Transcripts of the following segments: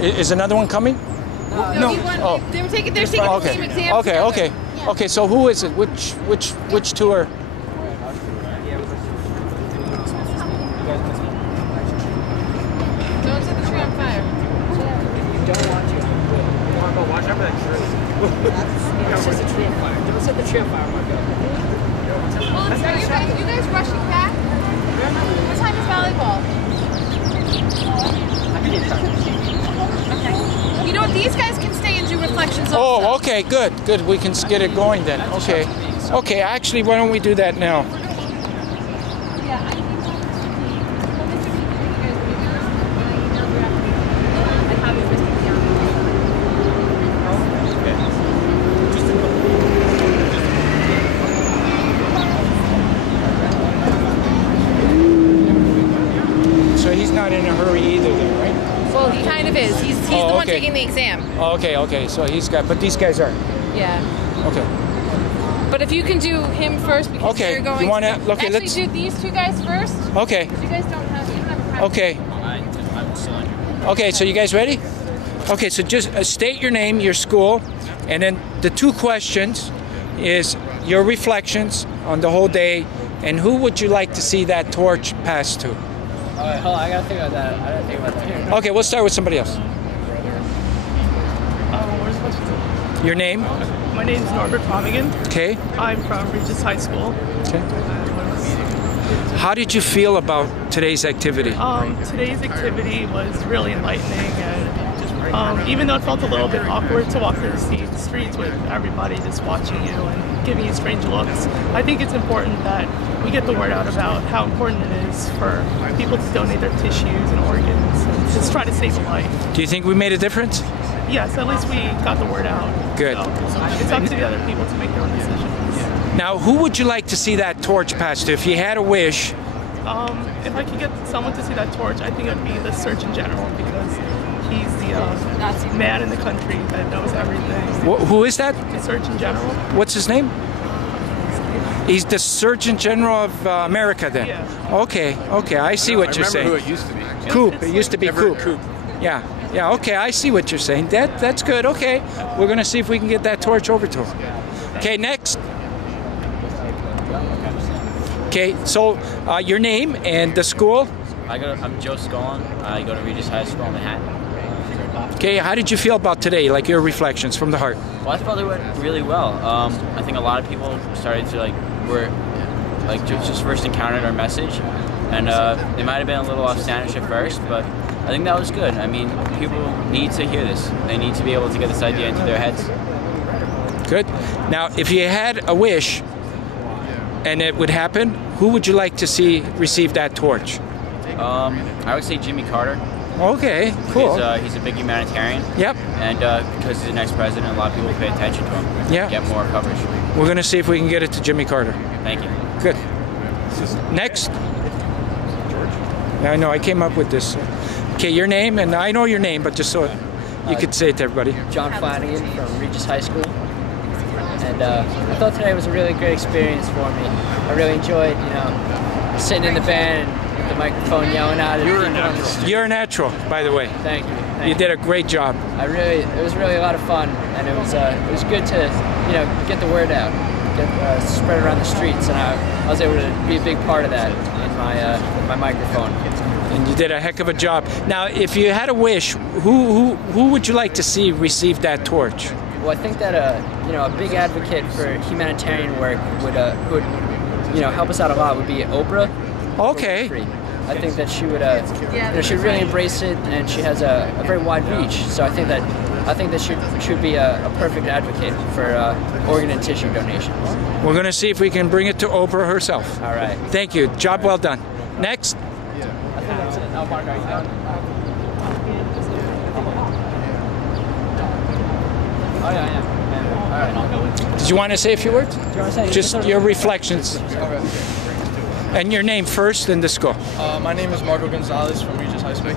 Is another one coming? No. Oh. They're taking the same exam. Okay. Okay. Yeah. Okay. So who is it? Which two are? Don't set the tree on fire. You don't want to. Marco, watch out for that tree. Don't set the tree on fire. Don't set the tree on fire, Marco. Well, are you guys rushing back? What time is volleyball? Okay. You know what? These guys can stay and do reflections also. Oh, okay, good. We can get it going then. Okay. Okay, actually, why don't we do that now? So he's not in a hurry either then, right? Well, he kind of is. He's the one taking the exam. Okay. So he's got, but these guys are. Yeah. Okay. But if you can do him first, because you're going you wanna, to okay, actually do these two guys first. Okay. Because you guys don't have a practice. Okay. Okay, so you guys ready? Okay, so just state your name, your school, and then the two questions is your reflections on the whole day, and who would you like to see that torch pass to? All right, hold on, I gotta think about that. I gotta think about that. Okay, we'll start with somebody else. Your name? My name is Norbert Pomigan. Okay. I'm from Regis High School. Okay. How did you feel about today's activity? Today's activity was really enlightening, and even though it felt a little bit awkward to walk through the streets with everybody just watching you and giving you strange looks, I think it's important that we get the word out about how important it is for people to donate their tissues and organs and just try to save a life. Do you think we made a difference? Yes, at least we got the word out. Good. So it's up to the other people to make their own decisions. Now, who would you like to see that torch pass to? If you had a wish. If I could get someone to see that torch, I think it would be the Surgeon General, because he's the man in the country that knows everything. Who is that? The Surgeon General. What's his name? He's the Surgeon General of America then? Yeah. Okay, I see what you're saying. I remember who it used to be. Coop, it used to be Coop. Yeah, okay, I see what you're saying. That's good, okay. We're going to see if we can get that torch over to him. Okay, next. Okay, so your name and the school? I'm Joe Scollin. I go to Regis High School in Manhattan. Okay, how did you feel about today, like your reflections from the heart? Well, I thought it went really well. I think a lot of people started to just first encountered our message, and it might have been a little off-standish at first, but I think that was good. I mean, people need to hear this. They need to be able to get this idea into their heads. Good. Now, if you had a wish and it would happen, who would you like to see receive that torch? I would say Jimmy Carter. Okay, cool. He's a big humanitarian. Yep. And because he's the next president, a lot of people pay attention to him. Yeah. Get more coverage. We're going to see if we can get it to Jimmy Carter. Thank you. Good. Next. Yeah, I know, I came up with this. Okay, your name, and I know your name, but just so you could say it to everybody. John Flanagan from Regis High School. And I thought today was a really great experience for me. I really enjoyed, sitting in the band and with the microphone yelling out at people. You're a natural, by the way. Thank you. You did a great job. It was really a lot of fun, and it was good to, get the word out, spread around the streets, and I was able to be a big part of that in my microphone. And you did a heck of a job. Now, if you had a wish, who would you like to see receive that torch? Well, I think that a big advocate for humanitarian work would help us out a lot would be Oprah. Okay. I think that she would she'd really embrace it, and she has a very wide reach. So I think that she would be a perfect advocate for organ and tissue donations. We're going to see if we can bring it to Oprah herself. All right. Thank you. Job well done. Next. I think that's it. Now, Mark, are you done? Oh yeah. All right. Did you want to say a few words? Do you want to say just your reflections? And your name first and the school. My name is Marco Gonzalez from Regis High School.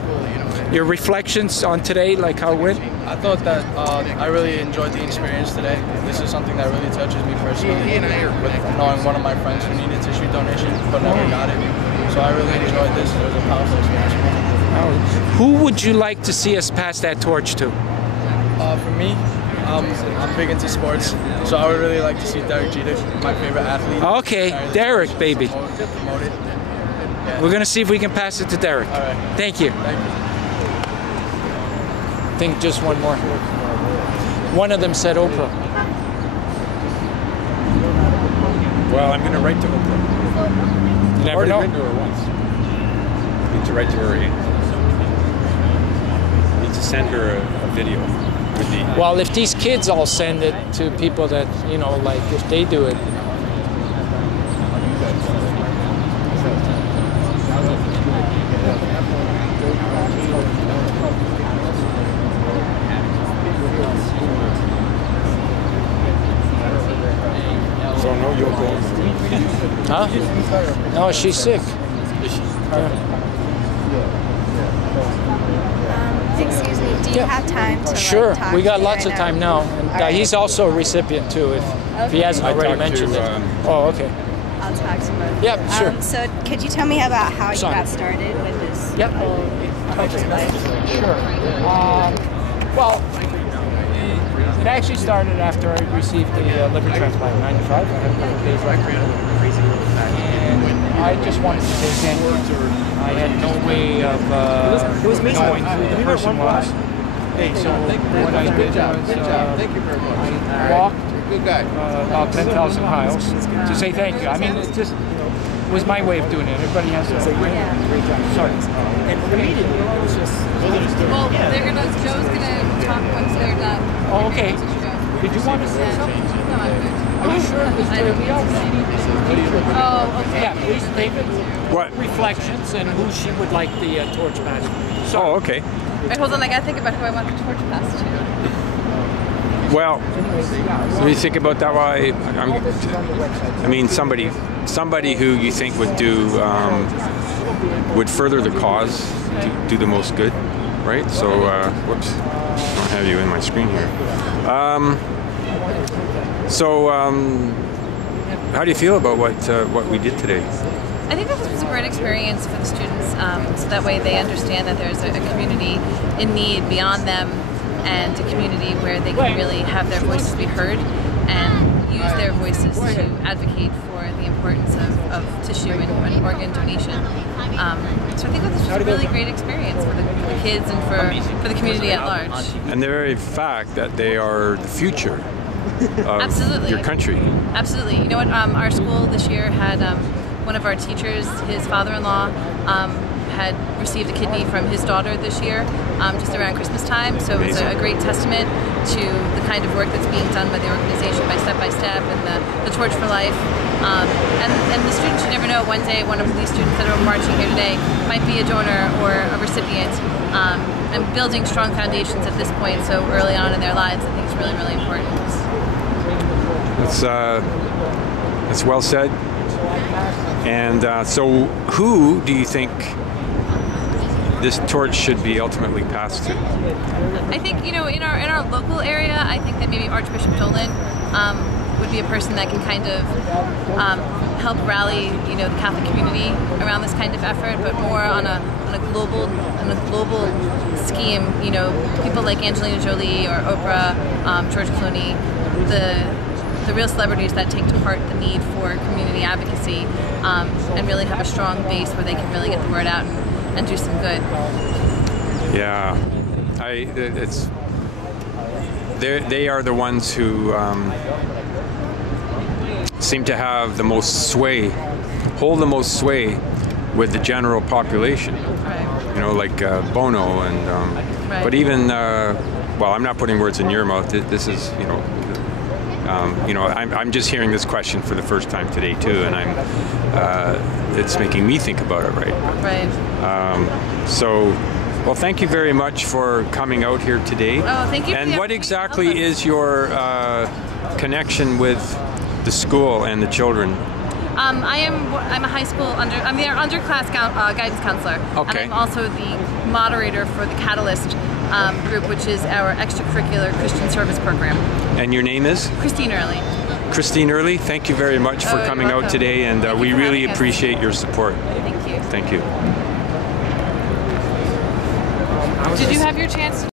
Your reflections on today, like how it went? I thought that I really enjoyed the experience today. This is something that really touches me personally. With knowing one of my friends who needed tissue donation but never got it. So I really enjoyed this. It was a powerful experience. Who would you like to see us pass that torch to? For me, I'm big into sports, so I would really like to see Derek Jeter, my favorite athlete. Okay, Derek, baby. Promote it. Yeah. We're gonna see if we can pass it to Derek. All right. Thank you. Thank you. I think just one more. One of them said Oprah. Well, I'm going to write to Oprah. You never I've already know. written to her once. I need to write to her again. I need to send her a video with the... Well, if these kids all send it to people that, you know, like if they do it. So no Yoko Ono. Huh? No, she's sick. Excuse me, do you have time to Sure, talk we got to me lots right of now? time now. And All right. he's also a recipient too, if he hasn't I already talked mentioned to, it. Oh, okay. I'll talk to both. Yep, sure. So could you tell me about how you Sorry. got started with this Yep. whole torture life? Sure. Well, it actually started after I received the liver transplant in 95. I had a couple of days left. And I just wanted to say thank you. I had no way of knowing who the person was. So what I did was I walked about 10,000 miles to say thank you. I mean, it just was my way of doing it. Everybody has their way. Sorry. Well, Joe's gonna talk once they're done. Oh, okay. Did you want to say something? No, I'm good. Are you sure there's anybody else? Oh, okay. Yeah, please, David. What? Reflections and who she would like the torch passed. Oh, okay. Wait, hold on, I gotta think about who I want the torch passed to. Well, let me think about that. Why? I mean, somebody who you think would do would further the cause, do the most good, right? So, whoops, I don't have you in my screen here. How do you feel about what we did today? I think this was a great experience for the students, so that way they understand that there's a community in need beyond them, and a community where they can really have their voices be heard and use their voices to advocate for the importance of tissue and organ donation. So I think that this was a really great experience for the kids and for the community at large. And the very fact that they are the future of Absolutely. your country. Absolutely. You know what? Our school this year had one of our teachers, his father-in-law, had received a kidney from his daughter this year, just around Christmas time. So it's a great testament to the kind of work that's being done by the organization by Step and the Torch for Life. And the students, you never know, one day one of these students that are marching here today might be a donor or a recipient. And building strong foundations at this point so early on in their lives, I think is really, really important. That's well said. And so who do you think this torch should be ultimately passed to? I think, you know, in our local area, I think that maybe Archbishop Dolan would be a person that can kind of help rally, you know, the Catholic community around this kind of effort, but more on a global scheme. You know, people like Angelina Jolie or Oprah, George Clooney, the real celebrities that take to heart the need for community advocacy and really have a strong base where they can really get the word out and do some good. Yeah, they are the ones who seem to have the most sway, hold the most sway with the general population. Right. You know, like Bono and, Right. but even, well, I'm not putting words in your mouth. This is, I'm just hearing this question for the first time today too, and it's making me think about it, right? Right. Well, thank you very much for coming out here today. Oh, thank you. And what exactly is your connection with the school and the children? I'm a high school I'm their underclass guidance counselor. Okay. And I'm also the moderator for the Catalyst group, which is our extracurricular Christian service program. And your name is? Christine Early. Christine Early, thank you very much for coming out today, and we really appreciate your support. Thank you. Thank you. Did you have your chance to